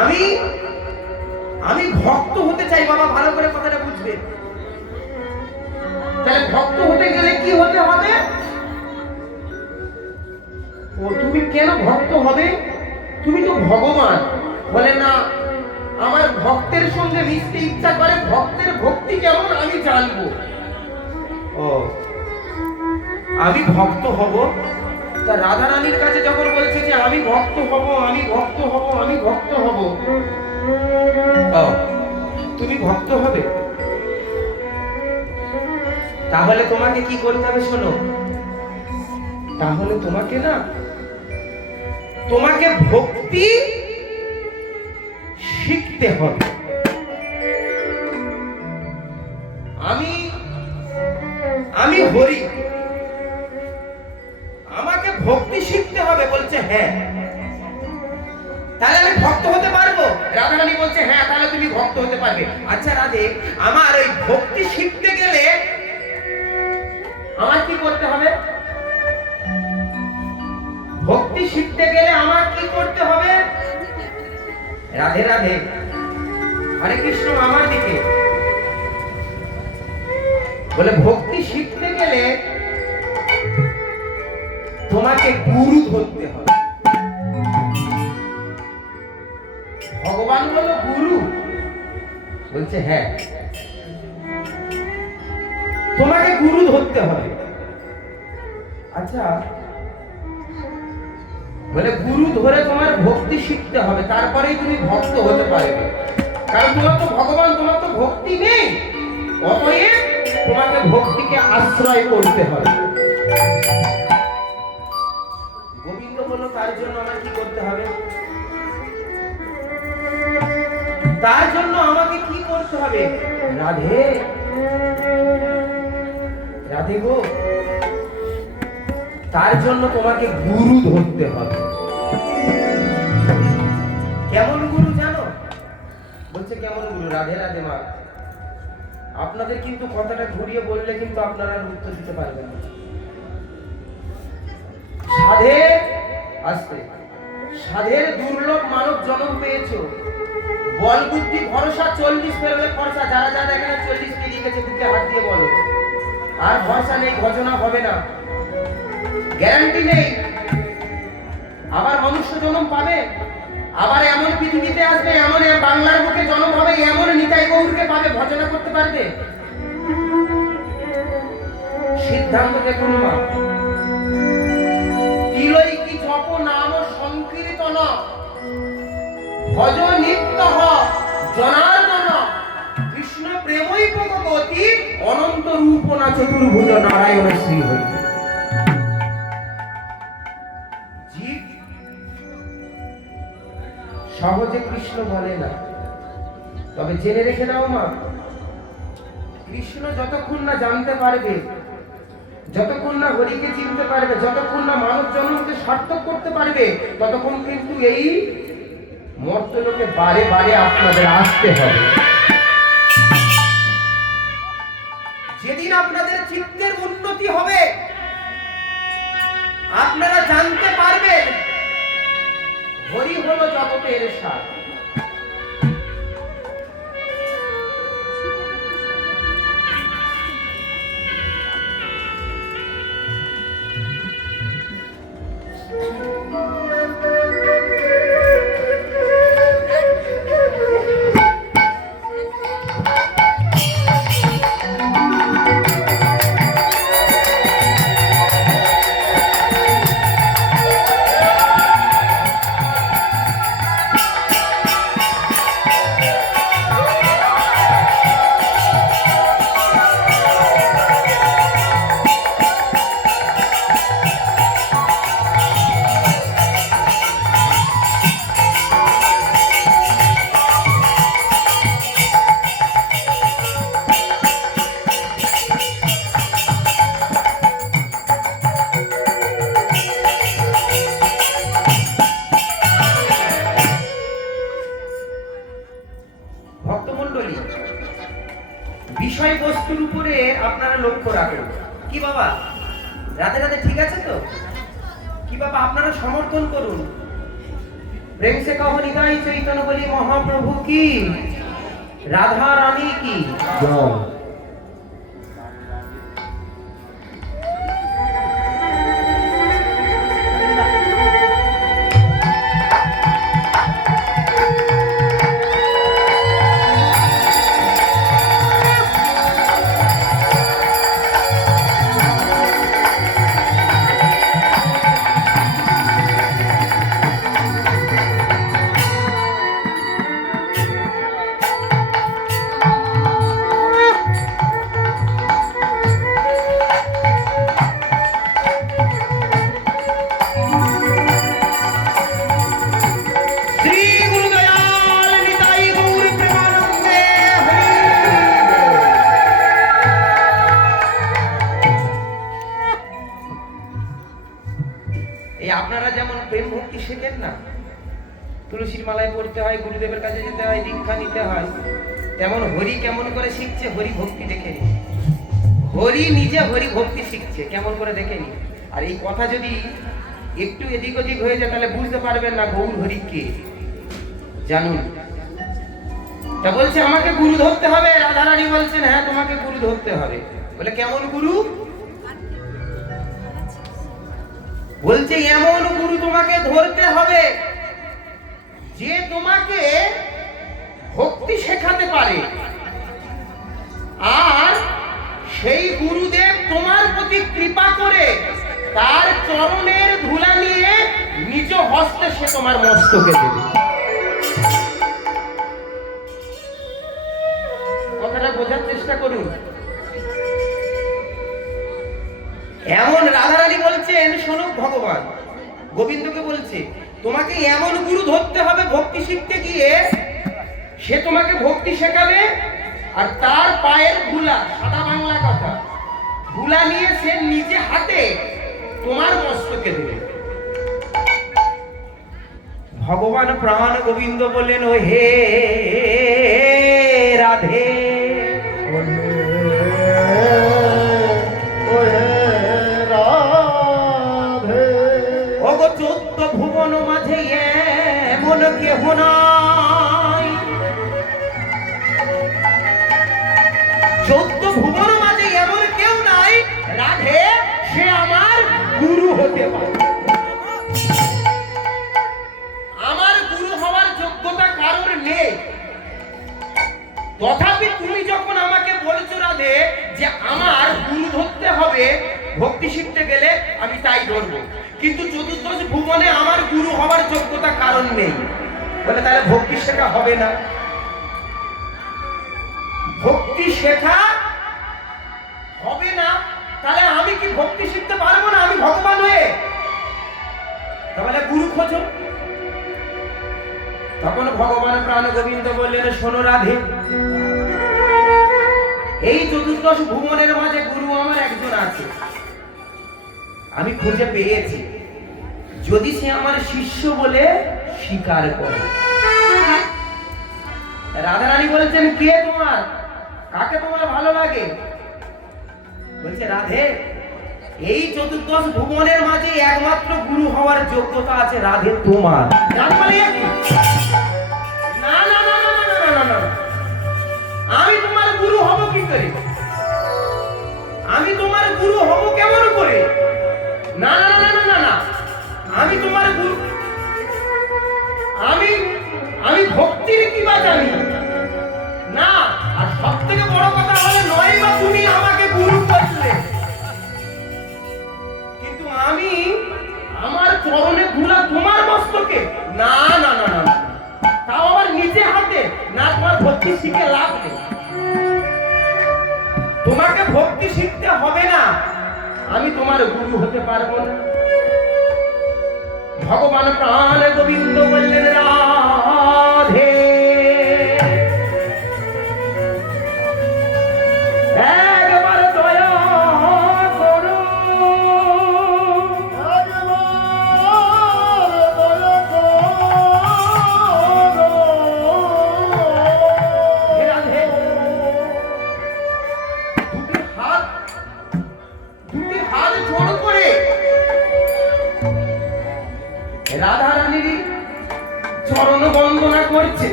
আমি আমি ভক্ত হতে চাই বাবা, ভালো করে কথাটা বুঝবে। তাহলে ভক্ত হতে গেলে কি হতে হবে? ও তুমি কেন ভক্ত হবে? তুমি তো ভগবান। বলে না, আমার ভক্তের সঙ্গে মিশতে ইচ্ছা করে, ভক্তের ভক্তি কেমন আমি জানবো। ও আমি ভক্ত হব, তা রাধা রানীর কাছে যখন বলছে যে আমি ভক্ত হব, আমি ভক্ত হব, আমি ভক্ত হব, তুমি ভক্ত হবে, তাহলে তোমাকে কি করতে হবে শোনো। তাহলে তোমাকে না, তোমাকে ভক্তি শিখতে হবে। আমি আমি হরি, আমাকে ভক্তি শিখতে হবে। বলছে হ্যাঁ, তাহলে আমি ভক্ত হতে পারবো? রাধারানী বলছে হ্যাঁ, তাহলে তুমি ভক্ত হতে পারবে। আচ্ছা রাধে, আমার ওই ভক্তি শিখতে গেলে আমার কি করতে হবে? ভক্তি শিখতে গেলে আমার কি করতে হবে? রাধে রাধে, হরে কৃষ্ণ আমার দিকে বলে, ভক্তি শিখতে গেলে তোমাকে গুরু ধরতে হবে। ভগবান বলো গুরু, বলছে হ্যাঁ, তোমাকে গুরু ধরতে হবে। আচ্ছা বলে গুরু ধরে তোমার ভক্তি শিখতে হবে, তারপরেই তুমি ভক্ত হতে পারবে। কারণ তোমার তো ভগবান, তোমার তো ভক্তি নেই, অতএব তোমাকে ভক্তিকে আশ্রয় করতে হবে। গোবিন্দ বলল তার জন্য আমার কি করতে হবে? তার জন্য আমাকে কি করতে হবে? রাধে রাধে গো, তার জন্য তোমাকে গুরু ধরতে হবে। কেমন গুরু জানো? বলছে কেমন গুরু? রাধে রাধে মা, আপনাদের কিন্তু কথাটা ঘুরিয়ে বললে কিন্তু আপনারা উত্তর দিতে পারবেন না। সাধে আসতে, সাধের দুর্লভ মানব জন্ম পেয়েছো, বল বুদ্ধি ভরসা 40 পেরোলে খরচা। যারা যারা এখানে 40 পেরিয়ে গেছে বুকে হাত দিয়ে বলো, আর ভরসা নেই, ঘটনা হবে না, গ্যারান্টি নেই। আবার মনুষ্য জন্ম পাবে, আবার এমন পৃথিবীতে আসবে, এমন বাংলার বুকে জন্ম হবে, এমন নিতাই গৌরকে পাবে, ভজনা করতে পারবে? সিদ্ধান্ত দেখুন মা, তিলই কি জপ নাম সংকীর্তন, ভজ নিত্য জনার্দন, কৃষ্ণ প্রেমই ভগবতী, অনন্ত রূপ না চতুর্ভুজ নারায়ণ শ্রী হরি। সহজে কৃষ্ণ বলে না, তবে জেনে রেখে দাও মা, কৃষ্ণ যতক্ষণ না জানতে পারবে, যতক্ষণ না হরিকে চিনতে পারবে, যতক্ষণ না মানব জন্মকে সার্থক করতে পারবে, ততক্ষণ কিন্তু এই মর্তলোকে বারে বারে আপনাদের আসতে হবে। যেদিন আপনাদের চিত্তের উন্নতি হবে, আপনারা জানতে পারবেন হরি হলো জগতের সার। বিষয়বস্তুর উপরে আপনারা লক্ষ্য রাখুন। কি বাবা, রাধে রাধে ঠিক আছে তো? কি বাবা, আপনারা সমর্থন করুন। प्रेम से कहो निताई चैतन्य बोली महाप्रभु की, राधा रानी की जय। আপনারা যেমন প্রেম ভক্তি শেখেন না, তুলসীর মালায় পড়তে হয়, গুরুদেবের কাছে যেতে হয়, দীক্ষা নিতে হয়, তেমন হরি কেমন করে শিখছে হরি ভক্তি দেখে নি। হরি নিজে হরি ভক্তি শিখছে কেমন করে দেখে নি। আর এই কথা যদি একটু এদিক ওদিক হয়ে যায় তাহলে বুঝতে পারবেন না গৌর হরি কে, জানুন। তা বলছে আমাকে গুরু ধরতে হবে। রাধারানী বলছেন হ্যাঁ তোমাকে গুরু ধরতে হবে। বলে কেমন গুরু? বলছে এমন গুরু তোমাকে ধরতে হবে যে তোমাকে ভক্তি শেখাতে পারে, আর সেই গুরুদেব তোমার প্রতি কৃপা করে তার চরণের ধুলা নিয়ে নিজ হস্তে সে তোমার মস্তকে দেবে। কথাটা বোঝার চেষ্টা করুন। এমন রাধারানী বলছেন শোনো, ভগবান গোবিন্দকে বলছে তোমাকে এমন গুরু ধরতে হবে ভক্তি শিখতে গিয়ে সে তোমাকে ভক্তি শেখাবে, আর তার পায়ের ধুলা, সাদা বাংলা কথা, ধুলা নিয়ে সে নিজে হাতে তোমার মস্তকে দেবে। ভগবান প্রাণ গোবিন্দ বললেন ও হে রাধে, চোদ্দ ভুবন মাঝে এমন কেহ নাই, চোদ্দ ভুবন মাঝে এমন কেউ নাই রাধে সে আমার গুরু হতে পারে। আমার গুরু হওয়ার যোগ্যতা কারোর নেই, তথাপি তুমি যখন আমাকে বলছো রাধে যে আমার গুরু ধরতে হবে ভক্তি শিখতে গেলে, আমি তাই ধরবো। কিন্তু চতুর্দশ ভুবনে আমার গুরু হওয়ার যোগ্যতা কারণ নেই, বলে তাহলে ভক্তি শেখা হবে না। ভক্তি শেখা হবে না, তাহলে আমি কি ভক্তি শিখতে পারবো না আমি ভগবান হয়ে? তাহলে গুরু খোঁজো। তখন ভগবান প্রাণ গোবিন্দ বললেন শোনো রাধে, এই চতুর্দশ ভুবনের মাঝে গুরু আমার একজন আছে, আমি খুঁজে পেয়েছি, যদি সে আমার শিষ্য বলে স্বীকার করে। রাধারানী বলছেন কে তোমার, কাকে তোমার ভালো লাগে? বলছে রাধে, এই চতুর্দশ ভুবনের মাঝে একমাত্র গুরু হওয়ার যোগ্যতা আছে রাধে তোমার। না না না না না না না, আমি তোমার গুরু হব কি করে? আমি তোমার গুরু হব কেমন করে? না না না না না না, আমি তোমার গুরু, আমি ভক্তির কি বা জানি না। আর সব থেকে বড় কথা হলো নয় বা তুমি আমাকে গুরু করলে, কিন্তু আমি আমার চরণে ধুলা তোমার মস্তকে, না না না না না, তাও আমার নিজে হাতে না। তোমার ভক্তি শিখে লাভ নেই, তোমাকে ভক্তি শিখতে হবে না, আমি তোমার গুরু হতে পারবো না। ভগবান প্রাণ গোবিন্দ বললেন রাধে, একবার দয়া করো, রাধে দুটি হাত জোড় করে রাধারানীর বন্দনা করছে,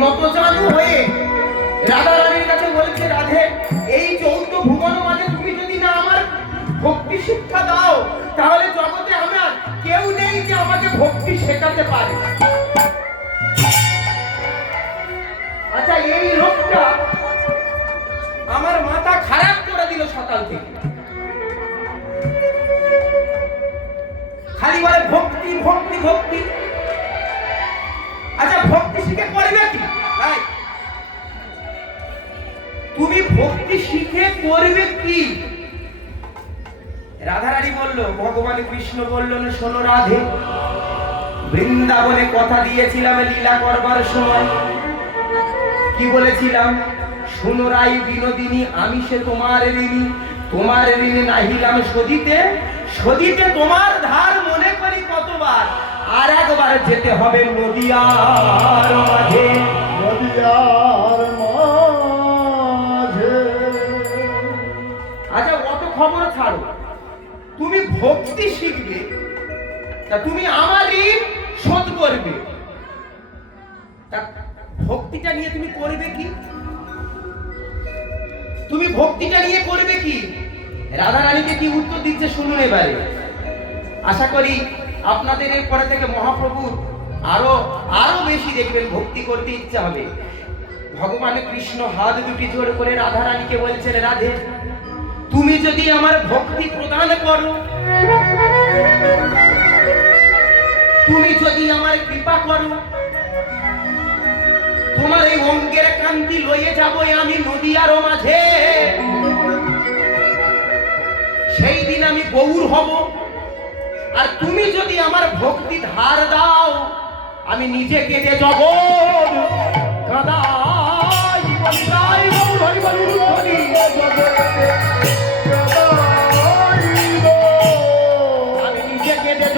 নতজানু হয়ে রাধা রানীর কাছে বলছে, রাধে এই চৌদ্দ ভুবন মাঝে তুমি যদি না আমার ভক্তি শিক্ষা দাও, তাহলে জগতে আমার কেউ নেই যে আমাকে ভক্তি শেখাতে পারে। আচ্ছা, এই লোকটা আমার মাথা খারাপ করে দিল সকাল থেকে, খালি বলে ভক্তি ভক্তি ভক্তি। আচ্ছা, ভক্তি শিখে করবে কি? তুমি ভক্তি শিখে করবে কি? রাধারানী বলল, ভগবান কৃষ্ণ বলল, না শোনো রাধে, বৃন্দাবনে কথা দিয়েছিলাম লীলা করবার সময়, কি বলেছিলাম? শোনো রাই বিনোদিনী, আমি সে তোমার ঋণী, তোমার ঋণী নাহিলাম শোধিতে, শোধিতে তোমার ধার মনে করি কতবার, আর একবার যেতে হবে নদিয়ার মাঝে, নদিয়ার মাঝে। আচ্ছা, অত খবর ছাড়ো, তুমি ভক্তি শিখবে, তা তুমি আমার ঋণ শোধ করবে, তা ভক্তিটা নিয়ে তুমি করবে কি? তুমি ভক্তিটা নিয়ে করবে কি? রাধা রানীকে কি উত্তর দিচ্ছে শুনুন এবারে। আশা করি আপনাদের এরপরে থেকে মহাপ্রভুর আরো বেশি দেখবেন ভক্তি করতে ইচ্ছা হবে। ভগবান কৃষ্ণ হাত দুটি জোর করে রাধা রানীকে বলছেন, রাধে তুমি যদি আমার ভক্তি প্রদান করো, তুমি যদি আমার কৃপা করো, তোমার এই অঙ্গের কান্তি লয়ে যাবো আমি নদিয়ার মাঝে, সেই দিন আমি গৌর হব। আর তুমি যদি আমার ভক্তি ধার দাও, আমি নিজে কেটে জগৎ